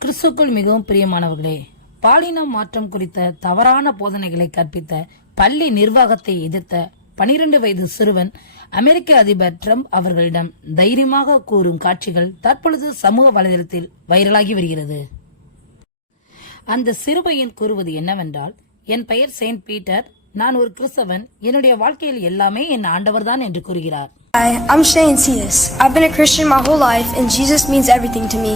கிறிஸ்துக்குள் மிகவும் பிரியமானவர்களே பாலின மாற்றம் குறித்த தவறான போதனைகளை கற்பித்த பள்ளி நிர்வாகத்தை எதிர்த்த பனிரெண்டு வயது சிறுவன் அமெரிக்க அதிபர் ட்ரம்ப் அவர்களிடம் தைரியமாக கூறும் காட்சிகள் தற்பொழுது சமூக வலைதளத்தில் வைரலாகி வருகிறது அந்த சிறுபையன் கூறுவது என்னவென்றால் என் பெயர் செயின்ட் பீட்டர் நான் ஒரு கிறிஸ்தவன் என்னுடைய வாழ்க்கையில் எல்லாமே என் ஆண்டவர்தான் என்று கூறுகிறார் Hi, I'm Shane Cetus. I've been a Christian my whole life, and Jesus means everything to me.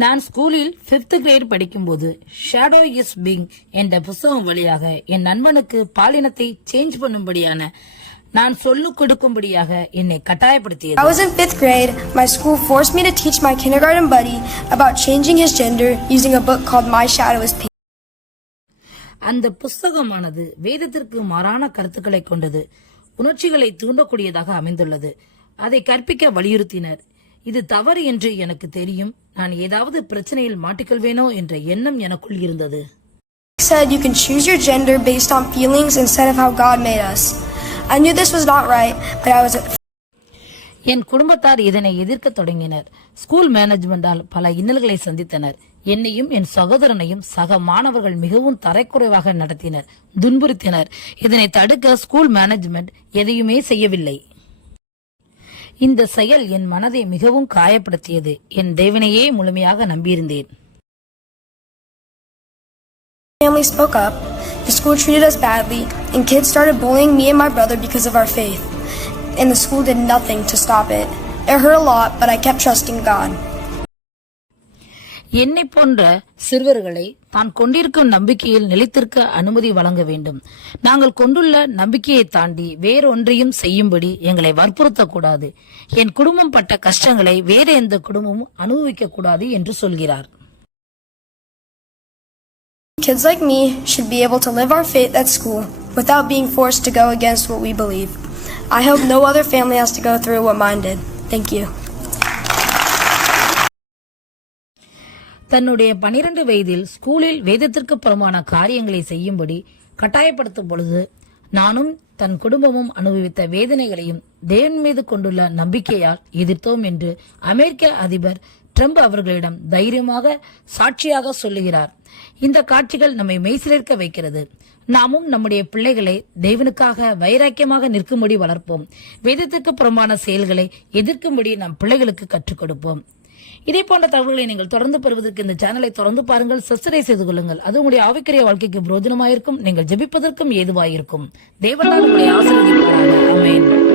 நான் ஸ்கூலில் பிப்த் கிரேட் படிக்கும்போது ஷேடோ இஸ் பிங் என்ற புத்தகம் வழியாக என் நண்பனுக்கு பாலினத்தை சேஞ்ச் பண்ணும்படியான நான் சொல்லுக் கொடுக்கும்படியாக என்னை I கட்டாயப்படுத்தியது was in fifth grade. My school forced me to teach my kindergarten buddy about changing his gender using a book called My Shadow is Pink. அந்த புஸ்தகமானது வேதத்திற்கு மாறான கருத்துக்களை கொண்டது. உணர்ச்சிகளை தூண்டக்கூடியதாக அமைந்துள்ளது. அதை கற்பிக்க வலியுறுத்தினர். இது தவறு என்று எனக்கு தெரியும். நான் ஏதாவது பிரச்சனையில் மாட்டிக்கொள்வேனோ என்ற எண்ணம் எனக்குள் இருந்தது. Said you can choose your gender based on feelings instead of how God made us. I knew this was not right, but I was என் குடும்பத்தார் இதனை எதிர்க்க தொடங்கினர். ஸ்கூல் மேனேஜ்மெண்டால் பல இன்னல்களை சந்தித்தனர். என்னையும் என் சகோதரனையும் சக மாணவர்கள் மிகவும் தரைக்குறைவாக நடத்தினர் துன்புறுத்தினர். இதனை தடுக்க ஸ்கூல் மேனேஜ்மெண்ட் எதையுமே செய்யவில்லை. இந்த செயல் என் மனதை மிகவும் காயப்படுத்தியது என் தேவனையே முழுமையாக நம்பியிருந்தேன் family spoke up. The school treated us badly, and kids started bullying me and my brother because of our faith. And the school did nothing to stop it. It hurt a lot, but I kept trusting God. என்னை போன்ற சிறுவர்களை தான் கொண்டிருக்கும் நம்பிக்கையில் நிலைத்திருக்க அனுமதி வழங்க வேண்டும் நாங்கள் கொண்டுள்ள நம்பிக்கையை தாண்டி வேறொன்றையும் செய்யும்படி எங்களை வற்புறுத்தக்கூடாது என் குடும்பம் பட்ட கஷ்டங்களை வேற எந்த குடும்பமும் அனுபவிக்க கூடாது என்று சொல்கிறார் Kids like me should be able to live our faith at school without being forced to go against what we believe. I hope no other family has to go through what mine did. Thank you. தன்னுடைய பனிரெண்டு வயதில் ஸ்கூலில் வேதத்திற்கு புறமான காரியங்களை செய்யும்படி கட்டாயப்படுத்தும் பொழுது நானும் தன் குடும்பமும் அனுபவித்த வேதனைகளையும் தேவன் மீது கொண்டுள்ள நம்பிக்கையால் எதிர்த்தோம் என்று அமெரிக்க அதிபர் ட்ரம்ப் அவர்களிடம் தைரியமாக சாட்சியாக சொல்லுகிறார். இந்த காட்சிகள் நம்மை மெய்சிலிருக்க வைக்கிறது. நாமும் நம்முடைய பிள்ளைகளை தெய்வனுக்காக வைராக்கியமாக நிற்கும்படி வளர்ப்போம். வேதத்திற்கு புறமான செயல்களை எதிர்க்கும்படி நம் பிள்ளைகளுக்கு கற்றுக் கொடுப்போம். இதே போன்ற தகவல்களை நீங்கள் தொடர்ந்து பெறுவதற்கு இந்த சேனலை தொடர்ந்து பாருங்கள். சப்ஸ்கிரைப் செய்து கொள்ளுங்கள். அது உங்களுடைய ஆவிக்குரிய வாழ்க்கைக்கு பிரோஜனமாயிருக்கும் நீங்கள் ஜெபிப்பதற்கும் ஏதுவாயிருக்கும். தேவனால் உங்களை